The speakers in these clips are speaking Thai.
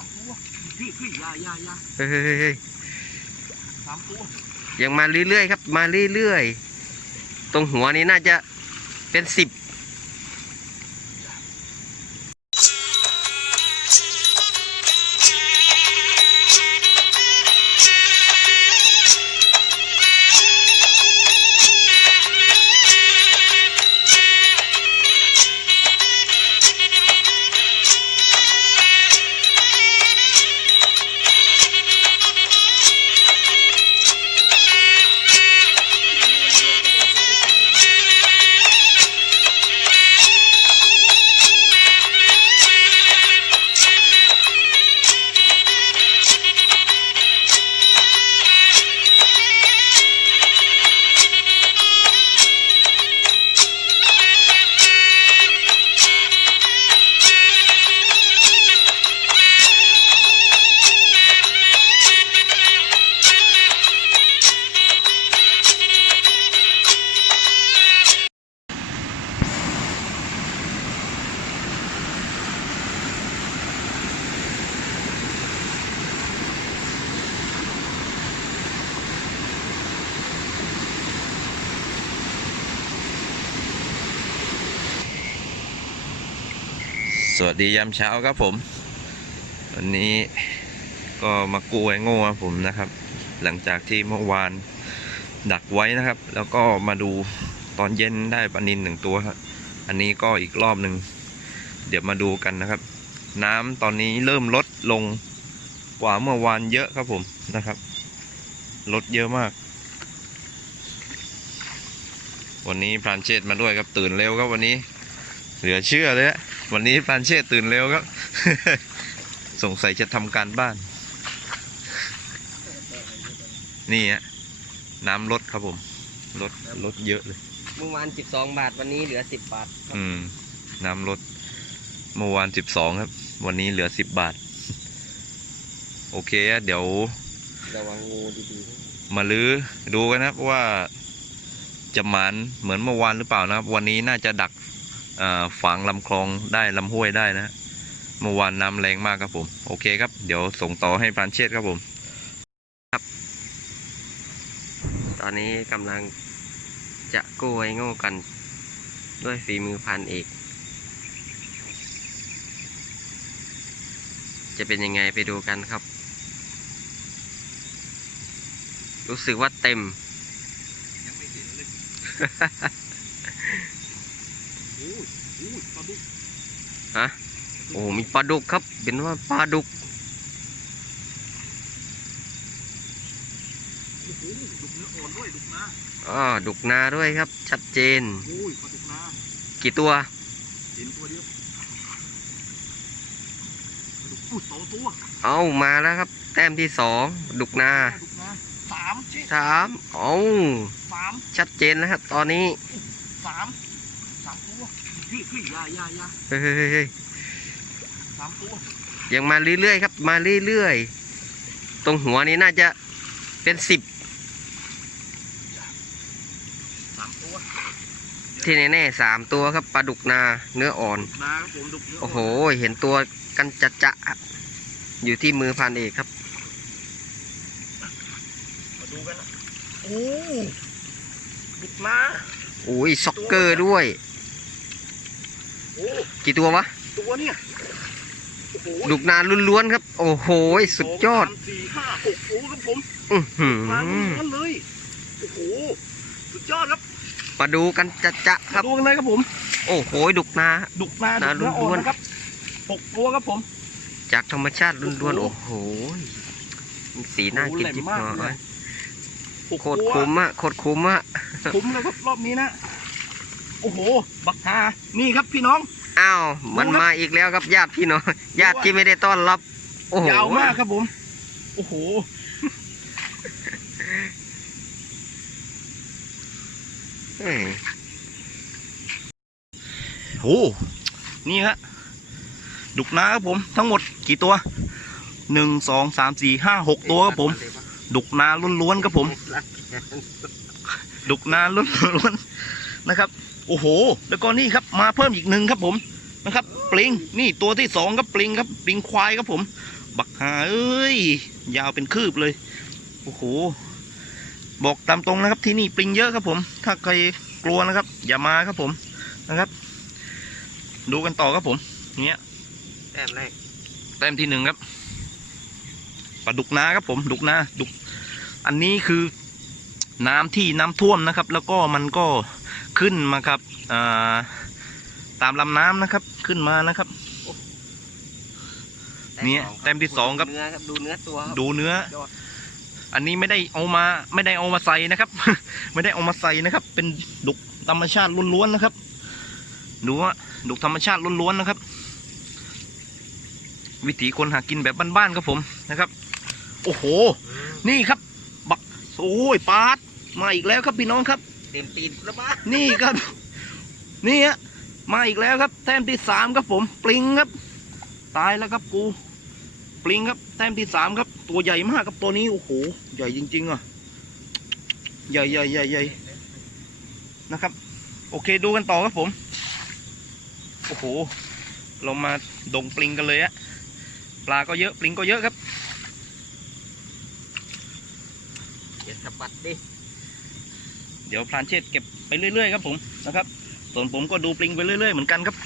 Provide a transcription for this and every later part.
ามตัวพี่พี่อยาอยาอยาเฮ้ยเฮ้ยเฮ้ยเฮ้ยสามตัวยังมาเรื่อยๆครับ มาเรื่อยๆ ตรงหัวนี้น่าจะเป็นสิบ สวัสดียามเช้าครับผม วันนี้ก็มากู้ไอ้โง่ครับผมนะครับ หลังจากที่เมื่อวานดักไว้นะครับ แล้วก็มาดูตอนเย็นได้ปลานินหนึ่งตัวครับอันนี้ก็อีกรอบหนึ่งเดี๋ยวมาดูกันนะครับ น้ำตอนนี้เริ่มลดลงกว่าเมื่อวานเยอะครับผมนะครับ ลดเยอะมาก วันนี้พรานเชษมาด้วยครับตื่นเร็วครับวันนี้ เหลือเชื่อเลยฮะ วันนี้พรานเชษฐ์ตื่นเร็วครับ สงสัยจะทำการบ้าน นี่ฮะน้ำลดครับผมลดลดเยอะเลย เมื่อวานสิบสองบาทวันนี้เหลือสิบบาทครับอืม น้ำลดเมื่อวานสิบสองครับ วันนี้เหลือสิบบาท โอเคอะเดี๋ยวระวังงูดีมาลื้อดูกันนะครับว่าจะหมานเหมือนเมื่อวานหรือเปล่านะครับ วันนี้น่าจะดักอ่า ฝังลำคลองได้ลำห้วยได้นะเมื่อวานน้ำแรงมากครับผม โอเคครับ เดี๋ยวส่งต่อให้พรานเชษครับผมๆตอนนี้กำลังจะกู้ไอ้โง่กัน ด้วยฝีมือพันเอก จะเป็นยังไงไปดูกันครับ รู้สึกว่าเต็ม ยังไม่เห็นเลยโอ้ยโอ้ยปลาดุก ฮะโอ้มีปลาดุกครับเป็นว่าปลาดุกโอ้โหดุกเนื้ออ่อนด้วยดุกนาอ๋อดุกนาด้วยครับ ชัดเจนโอ้ยปลาดุกนากี่ตัวเห็นตัวเดียวปลาดุกอุ้ยสองตัวเอามาแล้วครับ แต้มที่สองดุกนาดุกนาสามเจ๊สามเอาสามชัดเจนแล้วครับ ตอนนี้สามสาม ตัวพี่พี่อยาอยาอยาเฮ้ยเฮ้ยเฮ้ยเฮ้ยสามตัวยังมาเรื่อยๆครับ มาเรื่อยๆ ตรงหัวนี้น่าจะเป็นสิบสามตัวที่แน่ๆสามตัวครับปลาดุกนาเนื้ออ่อนดุกนาครับผมดุกเนื้ออ่โอ้อนโห เห็นตัวกันจะจะๆอยู่ที่มือพันเอกครับ มาดูกันนะโอ้ดุกนาโอ้ยซ็อกเกอร์ด้วยโอ้ กี่ตัววะ ตัวเนี่ยโอ้โหดุกนาล้วนๆครับ โอ้โห สุดยอดสงสามสี่ห้าหกโอ้ครับผมอื้อหือมาทั้งนั้นเลย โอ้โห สุดยอดครับ มาดูกันจะจะๆครับ ดูกันเลยครับผม โอ้โห ดุกนา ดุกนานาดุกเนื้ออ่อล้วนนๆนะครับหกตัวครับผม จากธรรมชาติล้วนๆ โอ้โห สีน่ากินจิ๊บโอ้โหแหลมมากหเลน่อยยหกโคตรตัวคุ้มอะโคตรคุ้มอะคุ้มเลยครับรอบนี้นะ โอ้โห บักฮานี่ครับพี่น้อง อ้าวมันดูครับมาอีกแล้วครับญาติพี่น้องญาติที่ไม่ได้ต้อนรับ โอ้โหยาวมากครับผม โอ้โหเฮ้ยโอ้นี่ฮะดุกนาครับผม ทั้งหมดกี่ตัวหนึ่งสองสามสี่ห้าหกตัวครับผม ดุกนาล้วนๆครับผม ดุกนาล้วนๆนะครับ โอ้โห แล้วก็นี่ครับมาเพิ่มอีกหนึ่งครับผมนะครับปลิงนี่ตัวที่สองครับปลิงครับปลิงควายครับผม บักหาเอ้ยยาวเป็นคืบเลยโอ้โหบอกตามตรงนะครับที่นี่ปลิงเยอะครับผม ถ้าใครกลัวนะครับ อย่ามาครับผมนะครับ ดูกันต่อครับผมเนี้ยแต้มแรกแต้มที่หนึ่งครับปลาดุกนาครับผมดุกนาดุก อันนี้คือน้ำที่น้ำท่วมนะครับ แล้วก็มันก็ ขึ้นมาครับอ่าตามลำน้ำนะครับขึ้นมานะครับเนี่ยแต้มที่สองครับเนื้อครับดูเนื้อตัวครับดูเนื้อยอดอันนี้ไม่ได้เอามา ไม่ได้เอามาใส่นะครับ ไม่ได้เอามาใส่นะครับ เป็นดุกธรรมชาติล้วนๆนะครับดูว่าดุกธรรมชาติล้วนๆนะครับ วิถีคนหากินแบบบ้านๆครับผมนะครับ โอ้โห นี่ครับ บักโอ้ยปาดมาอีกแล้วครับพี่น้องครับ เต็มตีนแล้วบ้านี่ครับ นี่ฮะมาอีกแล้วครับแต้มที่สามครับผมปลิงครับ ตายแล้วครับกูปลิงครับแต้มที่สามครับ ตัวใหญ่มากครับตัวนี้โอ้โหใหญ่จริง ๆ อะ ใหญ่ใหญ่ใหญ่ใหญ่นะครับ โอเคดูกันต่อครับผม โอ้โห เรามาดงปลิงกันเลยอะปลาก็เยอะปลิงก็เยอะครับอย่าสะบัดดิ เดี๋ยวพลานเชษเก็บไปเรื่อยๆครับผมนะครับ ส่วนผมก็ดูปลิงไปเรื่อยๆเหมือนกันครับ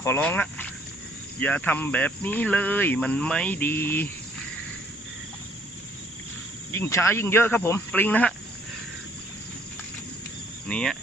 ขอร้องนะอย่าทำแบบนี้เลยมันไม่ดี ยิ่งช้ายิ่งเยอะครับผมปลิงนะฮะนี่ย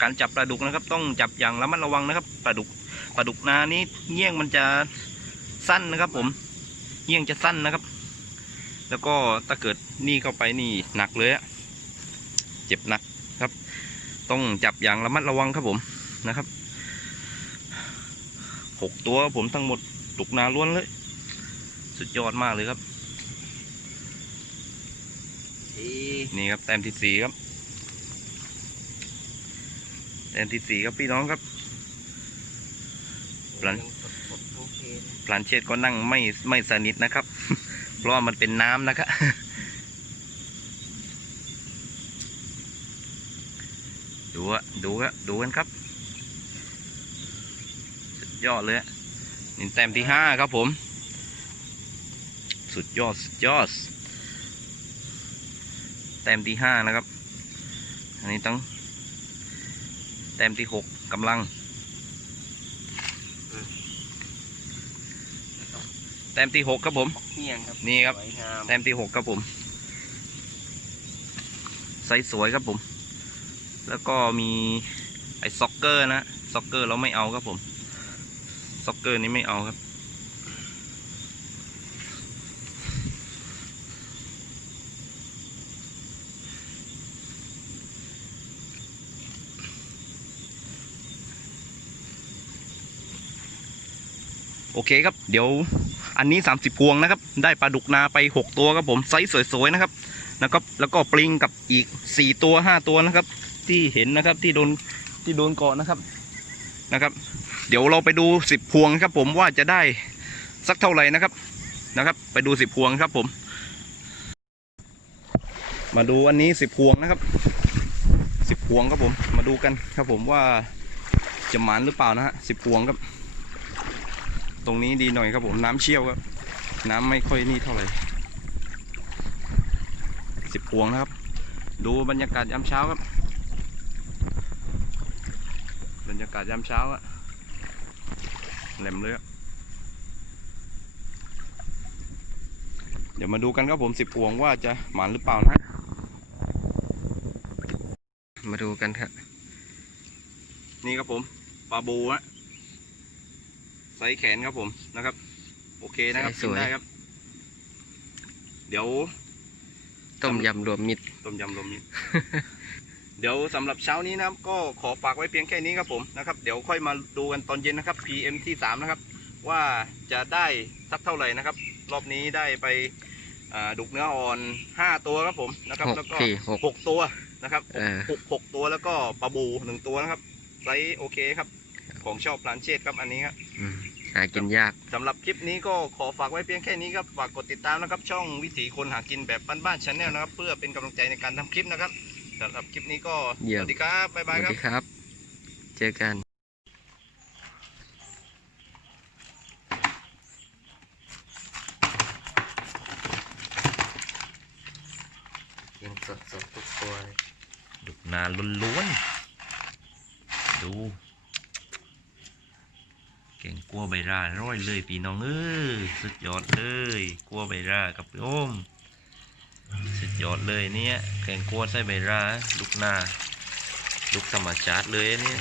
การจับปลาดุกนะครับ ต้องจับอย่างระมัดระวังนะครับปลาดุกปลาดุกนานี้เงี้ยงมันจะสั้นนะครับ ผมเงี้ยงจะสั้นนะครับ แล้วก็ถ้าเกิดนี่เข้าไปนี่หนักเลยอะ เจ็บหนักครับ ต้องจับอย่างระมัดระวังครับผมนะครับหกตัวครับผมทั้งหมดตุกนาล้วนเลย สุดยอดมากเลยครับทีนี่ครับแต้มที่สี่ครับแต้มที่สี่ครับพี่น้องครับพลันยังสดๆโอเคนะพลานเชษก็นั่งไม่ไม่สนิทนะครับ เพราะว่ามันเป็นน้ำนะครับ ดูอะดูอะดูกันครับสุดยอดเลยอะนี่แต้มที่ห้าครับผม สุดยอดสุดยอดแต้มที่ห้านะครับ อันนี้ต้องแต้มที่หกกำลัง แต้มที่หกครับผมเที่ยงครับนี่ครับสวยงามแต้มที่หกครับผม ไซส์สวยครับผม แล้วก็มีไอ้ซ็อกเกอร์นะซ็อกเกอร์เราไม่เอาครับผมซ็อกเกอร์นี้ไม่เอาครับ โอเคครับ เดี๋ยวอันนี้ 30 พวงนะครับ ได้ปลาดุกนาไป 6 ตัวครับผมไซส์สวยๆนะครับนะครับ แล้วก็ปลิงกับอีก 4 ตัว 5 ตัวนะครับ ที่เห็นนะครับที่โดนที่โดนเกาะนะครับนะครับ เดี๋ยวเราไปดู10พวงครับ ผมว่าจะได้สักเท่าไหร่นะครับนะครับ ไปดู10พวงครับผม มาดูอันนี้10พวงนะครับ10พวงครับผมมาดูกันครับผมว่าจะหมานหรือเปล่านะฮะ10พวงครับ ตรงนี้ดีหน่อยครับผมน้ำเชี่ยวครับน้ำไม่ค่อยนี่เท่าไหร่สิบพวงนะครับ ดูบรรยากาศยามเช้าครับ บรรยากาศยามเช้าอะแหลมเลยอะเดี๋ยวมาดูกันครับผมสิบพวงว่าจะหมานหรือเปล่านะฮะมาดูกันครับ นี่ครับผมปลาบูฮะไซส์แขนครับผมนะครับ โอเคนะครับสวยกินได้ครับ เดี๋ยว ต้มยำรวมมิตรต้มยำรวมมิตร เดี๋ยวสำหรับเช้านี้นะครับก็ขอฝากไว้เพียงแค่นี้ครับผมนะครับเดี๋ยวค่อยมาดูกันตอนเย็นนะครับ PM ที่สามนะครับว่าจะได้สักเท่าไหร่นะครับ รอบนี้ได้ไปอ่าดุกเนื้ออ่อนห้าตัวครับผมนะครับหกแล้วก็สี่หกหกตัวนะครับเออหกหกตัวแล้วก็ปลาบูหนึ่งตัวนะครับไซส์โอเคครับ ของชอบพลานเชษครับอันนี้ครับอืมหากินยากสำหรับคลิปนี้ก็ขอฝากไว้เพียงแค่นี้ครับฝากกดติดตามนะครับ ช่องวิถีคนหากินแบบบ้านๆชาแนลนะครับ เพื่อเป็นกำลังใจในการทำคลิปนะครับ สำหรับคลิปนี้ก็สวัสดีครับ บ๊ายบายครับ สวัสดีครับ เจอกันยังสดสดทุกตัวดุกนาล้วนๆ ดู เก่งกลัวใบราร้อยเลยปีน้องเออสุดยอดเลย กลัวใบรากับพี่โอม ยอดเลยเนี่ยแข่งกลัวใส่ใบราลูกนาลูกธรรมชาติเลยเนี่ย